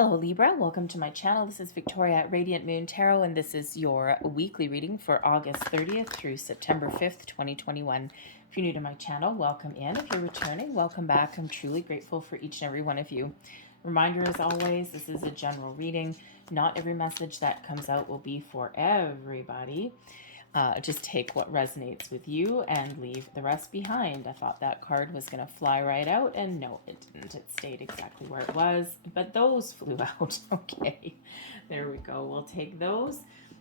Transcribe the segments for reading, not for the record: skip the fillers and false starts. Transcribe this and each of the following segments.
Hello Libra, welcome to my channel. This is Victoria at Radiant Moon Tarot, and this is your weekly reading for August 30th through September 5th, 2021. If you're new to my channel, welcome in. If you're returning, welcome back. I'm truly grateful for each and every one of you. Reminder as always, this is a general reading. Not every message that comes out will be for everybody. Just take what resonates with you and leave the rest behind. I thought that card was going to fly right out, and no, it didn't. It stayed exactly where it was, but those flew out. Okay, there we go. We'll take those.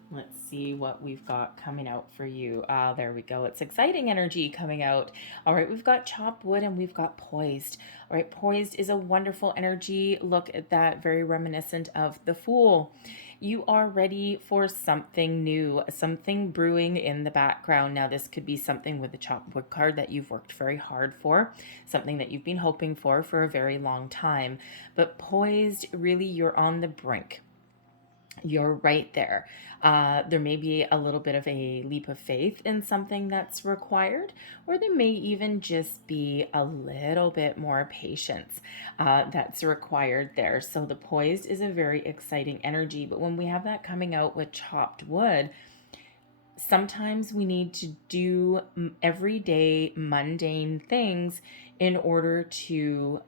Let's see what we've got coming out for you. There we go. It's exciting energy coming out. All right, we've got chopped wood and we've got poised. All right, poised is a wonderful energy. Look at that, very reminiscent of the Fool. You are ready for something new, something brewing in the background. Now, this could be something with the chopped wood card that you've worked very hard for, something that you've been hoping for a very long time. But poised, really, you're on the brink. You're right there. There may be a little bit of a leap of faith in something that's required, or there may even just be a little bit more patience that's required there. So the poised is a very exciting energy, but when we have that coming out with chopped wood, sometimes we need to do everyday mundane things in order to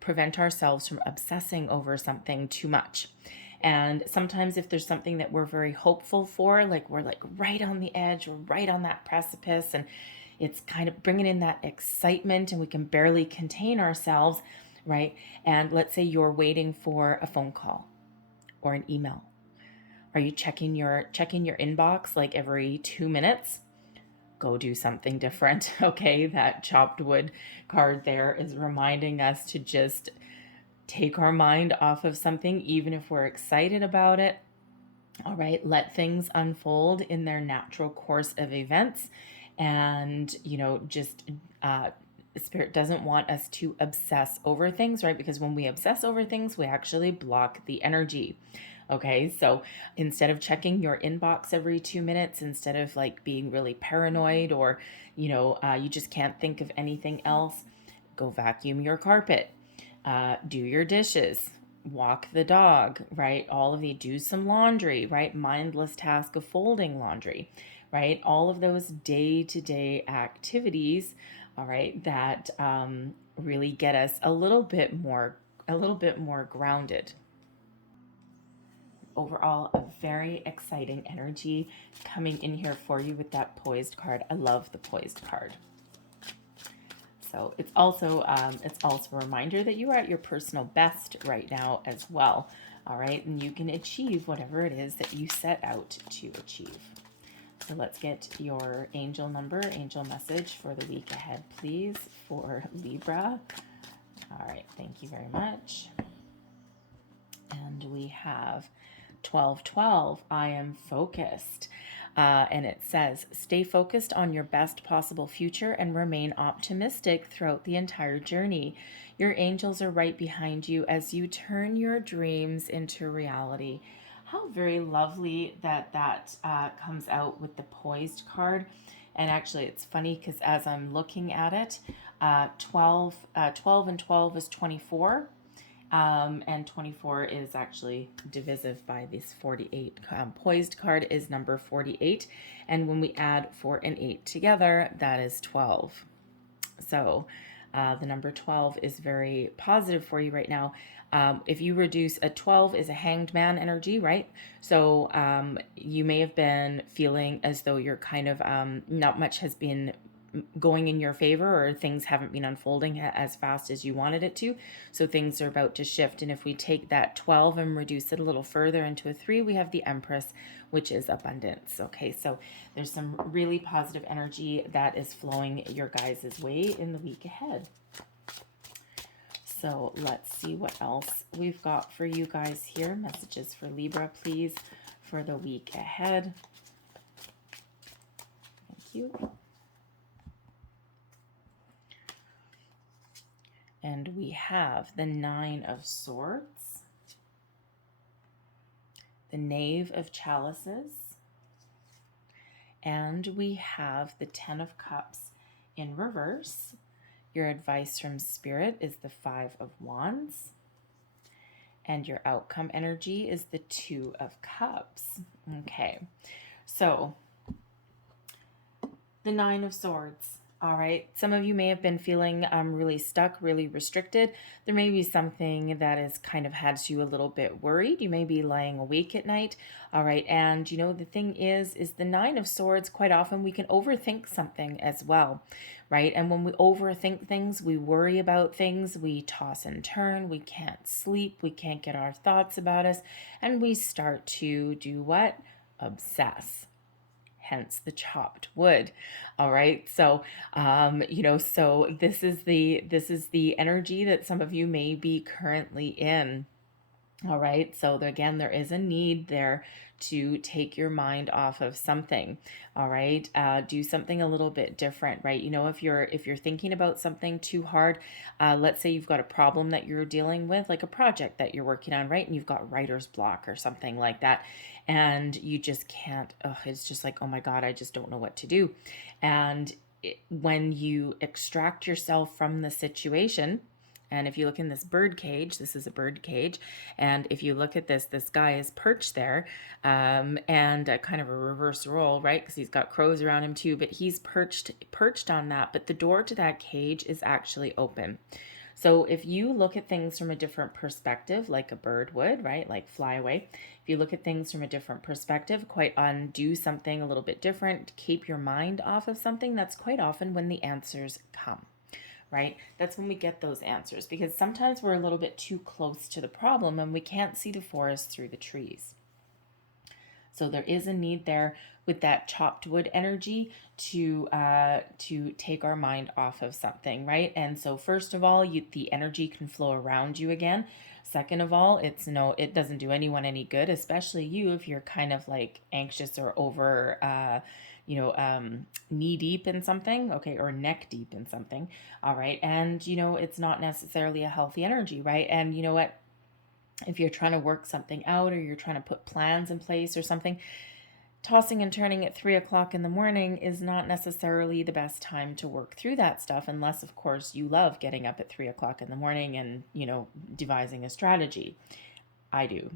prevent ourselves from obsessing over something too much. And sometimes if there's something that we're very hopeful for, like we're like right on the edge, we're right on that precipice, and it's kind of bringing in that excitement and we can barely contain ourselves, right? And let's say you're waiting for a phone call or an email. Are you checking your inbox like every 2 minutes? Go do something different. Okay, that chopped wood card there is reminding us to just take our mind off of something, even if we're excited about it. All right, let things unfold in their natural course of events. And, just Spirit doesn't want us to obsess over things, right? Because when we obsess over things, we actually block the energy. Okay, so instead of checking your inbox every 2 minutes, instead of like being really paranoid or, you just can't think of anything else, go vacuum your carpet. Do your dishes, walk the dog, right? All of the do some laundry, right? Mindless task of folding laundry, right? All of those day-to-day activities, all right, that really get us a little bit more grounded. Overall, a very exciting energy coming in here for you with that poised card. I love the poised card. So it's also a reminder that you are at your personal best right now as well. All right, and you can achieve whatever it is that you set out to achieve. So let's get your angel number, angel message for the week ahead, please, for Libra. All right, thank you very much. And we have 1212, I am focused. And it says, stay focused on your best possible future and remain optimistic throughout the entire journey. Your angels are right behind you as you turn your dreams into reality. How very lovely that comes out with the poised card. And actually, it's funny because as I'm looking at it, 12 and 12 is 24. And 24 is actually divisive by this 48. Poised card is number 48. And when we add 4 and 8 together, that is 12. So the number 12 is very positive for you right now. If you reduce a 12 is a hanged man energy, right? So you may have been feeling as though you're kind of not much has been going in your favor, or things haven't been unfolding as fast as you wanted it to. So things are about to shift. And if we take that 12 and reduce it a little further into a 3, we have the Empress, which is abundance. Okay, so there's some really positive energy that is flowing your guys' way in the week ahead. So let's see what else we've got for you guys here. Messages for Libra, please, for the week ahead. Thank you. And we have the 9 of Swords, the Knave of Chalices, and we have the 10 of Cups in reverse. Your advice from Spirit is the 5 of Wands, And your outcome energy is the Two of Cups. Okay, so the Nine of Swords. All right, some of you may have been feeling really stuck, really restricted. There may be something that has kind of had you a little bit worried. You may be lying awake at night. All right, and you know, the thing is the Nine of Swords, quite often we can overthink something as well, right? And when we overthink things, we worry about things, we toss and turn, we can't sleep, we can't get our thoughts about us, and we start to do what? Obsess, hence the chopped wood. All right, so you know, so this is the energy that some of you may be currently in. All right, so again, there is a need there to take your mind off of something. All right, do something a little bit different, right? You know, if you're thinking about something too hard, let's say you've got a problem that you're dealing with, like a project that you're working on, right? And you've got writer's block or something like that, and you just can't. Oh, it's just like, oh my God, I just don't know what to do. And when you extract yourself from the situation, and if you look in this bird cage, this is a bird cage. And if you look at this guy is perched there, and kind of a reverse role, right? Because he's got crows around him too, but he's perched on that. But the door to that cage is actually open. So if you look at things from a different perspective, like a bird would, right? Like fly away. If you look at things from a different perspective, quite often do something a little bit different, keep your mind off of something, that's quite often when the answers come. Right? That's when we get those answers, because sometimes we're a little bit too close to the problem and we can't see the forest through the trees. So there is a need there with that chopped wood energy to take our mind off of something, right? And so first of all, the energy can flow around you again. Second of all, it doesn't do anyone any good, especially you if you're kind of like anxious or over knee deep in something, okay, or neck deep in something. All right, and it's not necessarily a healthy energy, right? And you know what, if you're trying to work something out or you're trying to put plans in place or something, tossing and turning at 3 o'clock in the morning is not necessarily the best time to work through that stuff, unless of course you love getting up at 3 o'clock in the morning and devising a strategy. I do.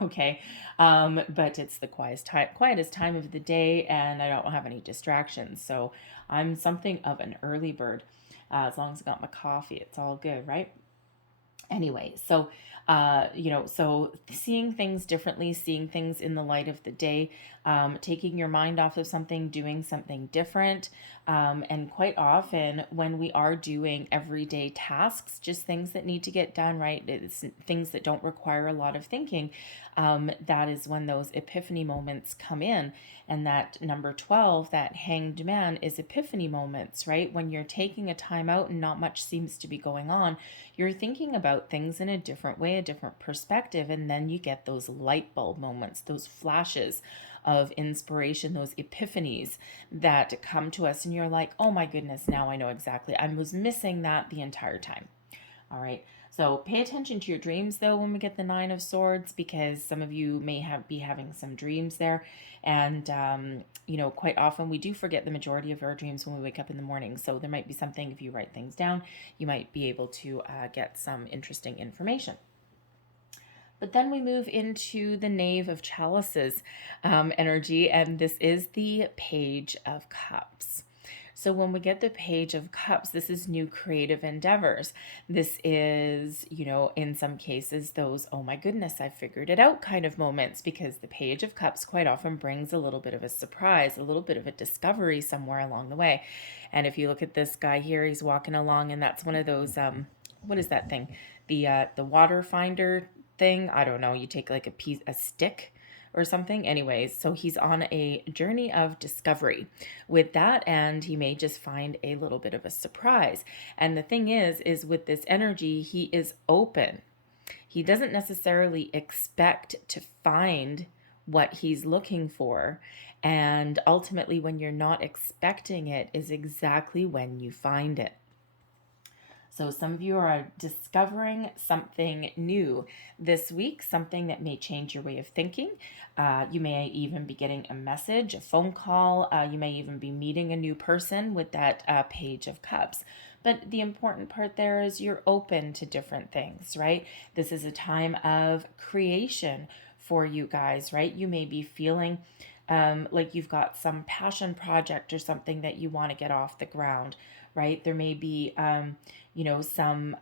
Okay. But it's the quietest time of the day, and I don't have any distractions. So I'm something of an early bird. As long as I got my coffee, it's all good, right? Anyway, so so seeing things differently, seeing things in the light of the day, taking your mind off of something, doing something different, and quite often when we are doing everyday tasks, just things that need to get done, right? It's things that don't require a lot of thinking. That is when those epiphany moments come in. And that number 12, that hanged man, is epiphany moments, right? When you're taking a time out and not much seems to be going on, you're thinking about things in a different way, a different perspective, and then you get those light bulb moments, those flashes of inspiration, those epiphanies that come to us, and you're like, oh my goodness, now I know exactly. I was missing that the entire time. All right. So pay attention to your dreams, though, when we get the Nine of Swords, because some of you may be having some dreams there. And, quite often we do forget the majority of our dreams when we wake up in the morning. So there might be something, if you write things down, you might be able to get some interesting information. But then we move into the Knave of Chalices energy, and this is the Page of Cups. So when we get the Page of Cups, this is new creative endeavors. This is, in some cases, those, oh my goodness, I figured it out kind of moments, because the Page of Cups quite often brings a little bit of a surprise, a little bit of a discovery somewhere along the way. And if you look at this guy here, he's walking along, and that's one of those, what is that thing? The water finder thing. I don't know. You take like a stick or something. Anyways, so he's on a journey of discovery with that, and he may just find a little bit of a surprise. And the thing is with this energy, he is open. He doesn't necessarily expect to find what he's looking for. And ultimately, when you're not expecting it is exactly when you find it. So some of you are discovering something new this week, something that may change your way of thinking. You may even be getting a message, a phone call. You may even be meeting a new person with that Page of Cups. But the important part there is you're open to different things, right? This is a time of creation for you guys, right? You may be feeling like you've got some passion project or something that you want to get off the ground, right? There may be, some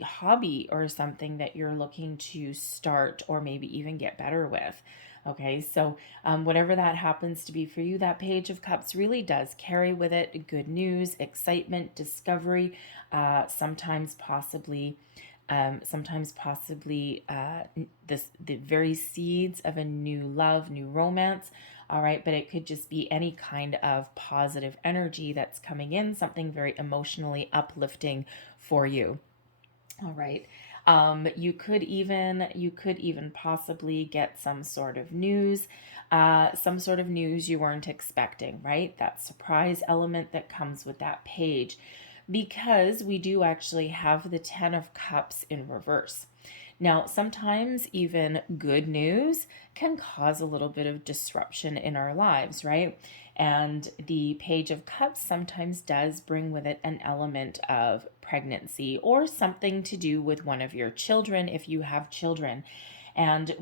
hobby or something that you're looking to start or maybe even get better with. Okay, so whatever that happens to be for you, that Page of Cups really does carry with it good news, excitement, discovery, sometimes possibly the very seeds of a new love, new romance. All right, but it could just be any kind of positive energy that's coming in, something very emotionally uplifting for you. All right. You could even possibly get some sort of news, you weren't expecting, right? That surprise element that comes with that page, because we do actually have the Ten of Cups in reverse. Now, sometimes even good news can cause a little bit of disruption in our lives, right? And the Page of Cups sometimes does bring with it an element of pregnancy or something to do with one of your children if you have children. And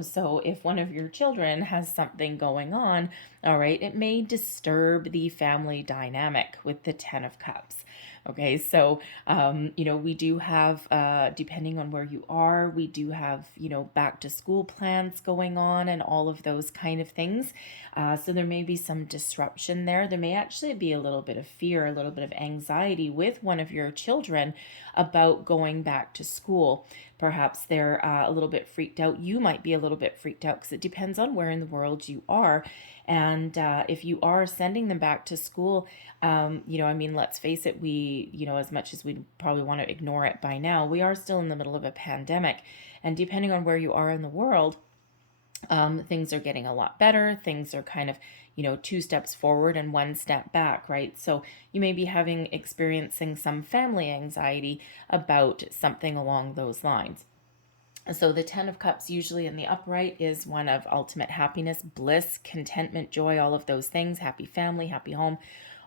so if one of your children has something going on, all right, it may disturb the family dynamic with the Ten of Cups. Okay, so, we do have, depending on where you are, we do have, back to school plans going on and all of those kind of things. So there may be some disruption there. There may actually be a little bit of fear, a little bit of anxiety with one of your children about going back to school. Perhaps they're a little bit freaked out. You might be a little bit freaked out because it depends on where in the world you are. And if you are sending them back to school, let's face it, as much as we probably want to ignore it by now, we are still in the middle of a pandemic. And depending on where you are in the world, things are getting a lot better. Things are kind of, two steps forward and one step back, right? So you may be experiencing some family anxiety about something along those lines. So the Ten of Cups, usually in the upright, is one of ultimate happiness, bliss, contentment, joy, all of those things, happy family, happy home,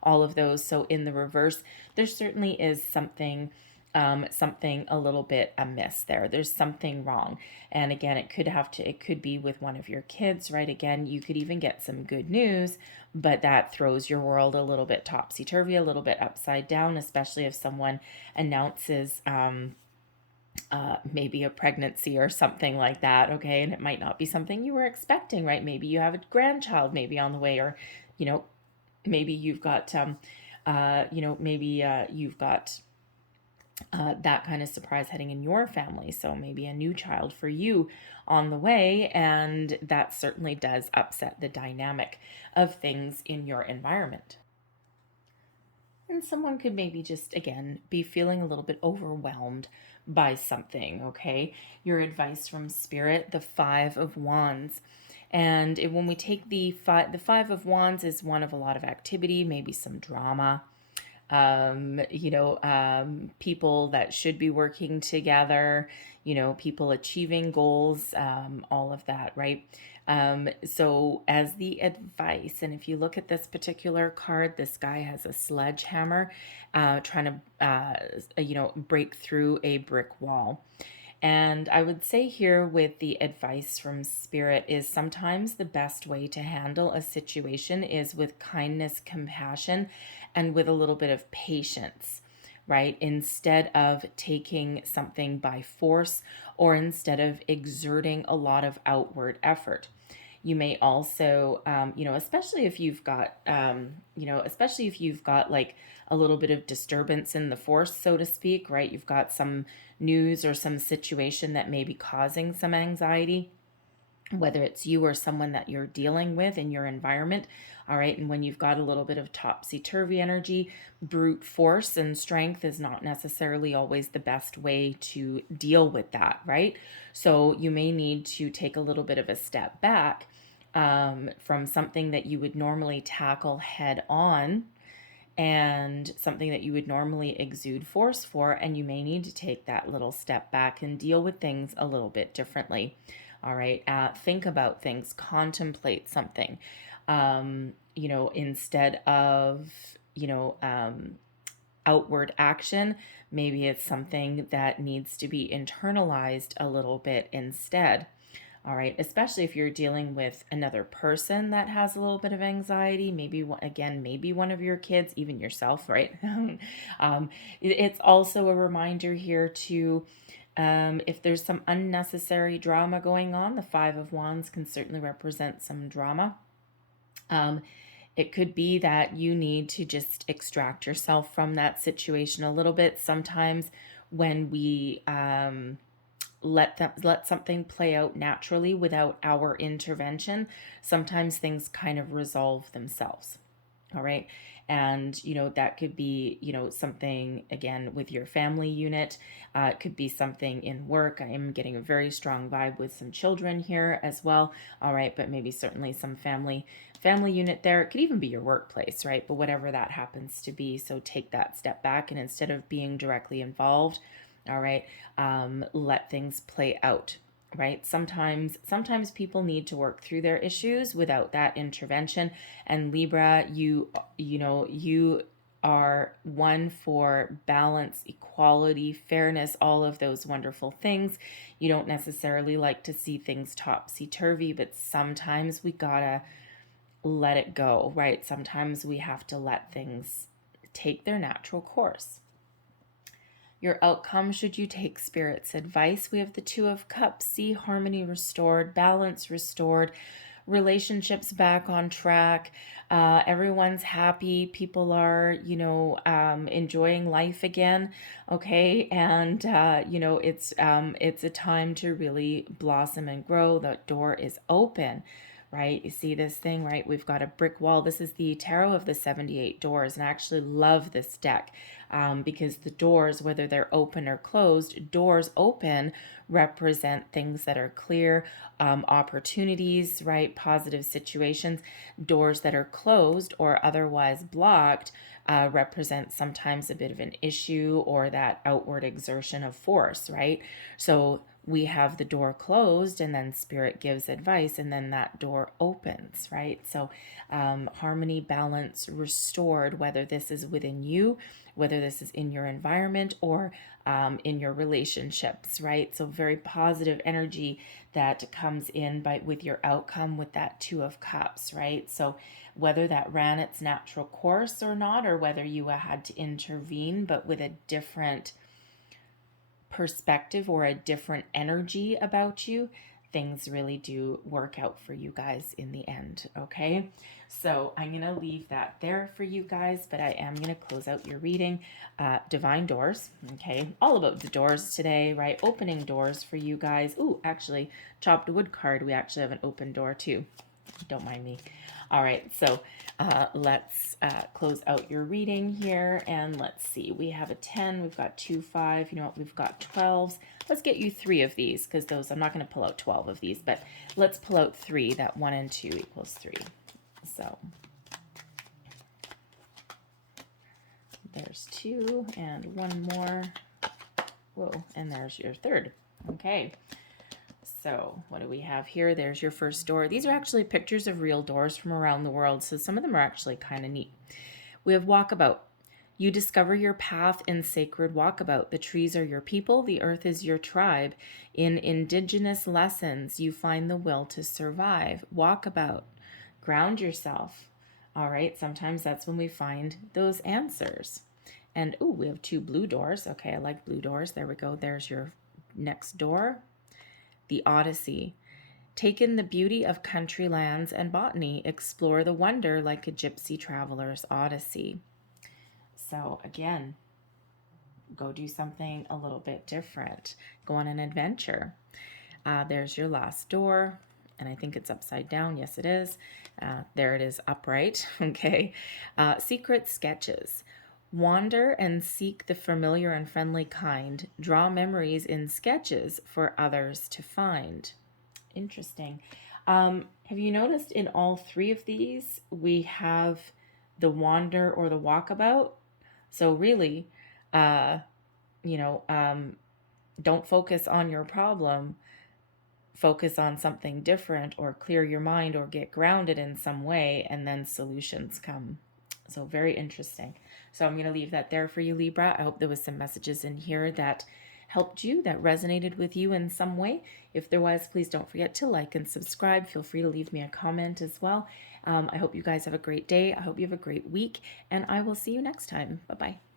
all of those. So in the reverse, there certainly is something a little bit amiss there. There's something wrong. And again, it could be with one of your kids, right? Again, you could even get some good news, but that throws your world a little bit topsy-turvy, a little bit upside down, especially if someone announces, maybe a pregnancy or something like that, okay? And it might not be something you were expecting, right? Maybe you have a grandchild maybe on the way, or, maybe you've got, you've got that kind of surprise heading in your family. So maybe a new child for you on the way, and that certainly does upset the dynamic of things in your environment. And someone could maybe just, again, be feeling a little bit overwhelmed by something, okay? Your advice from Spirit, the Five of Wands. And when we take the Five of Wands is one of a lot of activity, maybe some drama, people that should be working together, people achieving goals, all of that, right? So as the advice, and if you look at this particular card, this guy has a sledgehammer, trying to, break through a brick wall. And I would say here with the advice from Spirit is sometimes the best way to handle a situation is with kindness, compassion, and with a little bit of patience, right? Instead of taking something by force or instead of exerting a lot of outward effort. You may also, especially if you've got, like a little bit of disturbance in the force, so to speak, right? You've got some news or some situation that may be causing some anxiety, whether it's you or someone that you're dealing with in your environment. All right. And when you've got a little bit of topsy-turvy energy, brute force and strength is not necessarily always the best way to deal with that, right? So you may need to take a little bit of a step back from something that you would normally tackle head on and something that you would normally exude force for, and you may need to take that little step back and deal with things a little bit differently. All right, think about things, contemplate something, instead of, outward action. Maybe it's something that needs to be internalized a little bit instead. All right, especially if you're dealing with another person that has a little bit of anxiety, maybe again, maybe one of your kids, even yourself, right? It's also a reminder here to, if there's some unnecessary drama going on, the Five of Wands can certainly represent some drama. It could be that you need to just extract yourself from that situation a little bit. Sometimes when we let something play out naturally without our intervention, sometimes things kind of resolve themselves. All right. And, that could be, something again with your family unit. It could be something in work. I am getting a very strong vibe with some children here as well. All right. But maybe certainly some family unit there. It could even be your workplace, right? But whatever that happens to be. So take that step back, and instead of being directly involved, all right, let things play out, right? Sometimes people need to work through their issues without that intervention. And Libra, you are one for balance, equality, fairness, all of those wonderful things. You don't necessarily like to see things topsy-turvy, but sometimes we gotta let it go, right? Sometimes we have to let things take their natural course. Your outcome, should you take Spirit's advice, we have the Two of Cups. See harmony restored, balance restored, relationships back on track. Everyone's happy. People are, enjoying life again. Okay. And, it's a time to really blossom and grow. The door is open. Right? You see this thing, right? We've got a brick wall. This is the Tarot of the 78 Doors. And I actually love this deck because the doors, whether they're open or closed, doors open represent things that are clear, opportunities, right? Positive situations. Doors that are closed or otherwise blocked represent sometimes a bit of an issue or that outward exertion of force, right? So we have the door closed, and then Spirit gives advice, and then that door opens, right? So harmony, balance restored, whether this is within you, whether this is in your environment or in your relationships, right? So very positive energy that comes in with your outcome with that Two of Cups, right? So whether that ran its natural course or not, or whether you had to intervene, but with a different perspective or a different energy about you, things really do work out for you guys in the end. Okay, so I'm gonna leave that there for you guys, but I am gonna close out your reading. Divine doors. Okay, all about the doors today, right? Opening doors for you guys. Ooh, actually, chopped wood card, we actually have an open door too. Don't mind me. All right, so let's close out your reading here, and let's see. We have a 10, we've got 2, 5, you know what, we've got 12s. Let's get you 3 of these, because those, I'm not going to pull out 12 of these, but let's pull out 3, that 1 and 2 equals 3. So there's 2, and 1 more. Whoa, and there's your 3rd. Okay. So what do we have here? There's your first door. These are actually pictures of real doors from around the world, so some of them are actually kind of neat. We have walkabout. You discover your path in sacred walkabout. The trees are your people. The earth is your tribe. In indigenous lessons, you find the will to survive. Walkabout. Ground yourself. All right, sometimes that's when we find those answers. And, ooh, we have 2 blue doors. Okay, I like blue doors. There we go. There's your next door. The Odyssey. Take in the beauty of country lands and botany. Explore the wonder like a gypsy traveler's odyssey. So again, go do something a little bit different. Go on an adventure. There's your last door, and I think it's upside down. Yes, it is. There it is upright. Okay. Secret sketches. Wander and seek the familiar and friendly kind. Draw memories in sketches for others to find. Interesting. Have you noticed in all 3 of these, we have the wander or the walkabout? So really, don't focus on your problem. Focus on something different, or clear your mind, or get grounded in some way, and then solutions come. So very interesting. So I'm going to leave that there for you, Libra. I hope there was some messages in here that helped you, that resonated with you in some way. If there was, please don't forget to like and subscribe. Feel free to leave me a comment as well. I hope you guys have a great day. I hope you have a great week, and I will see you next time. Bye-bye.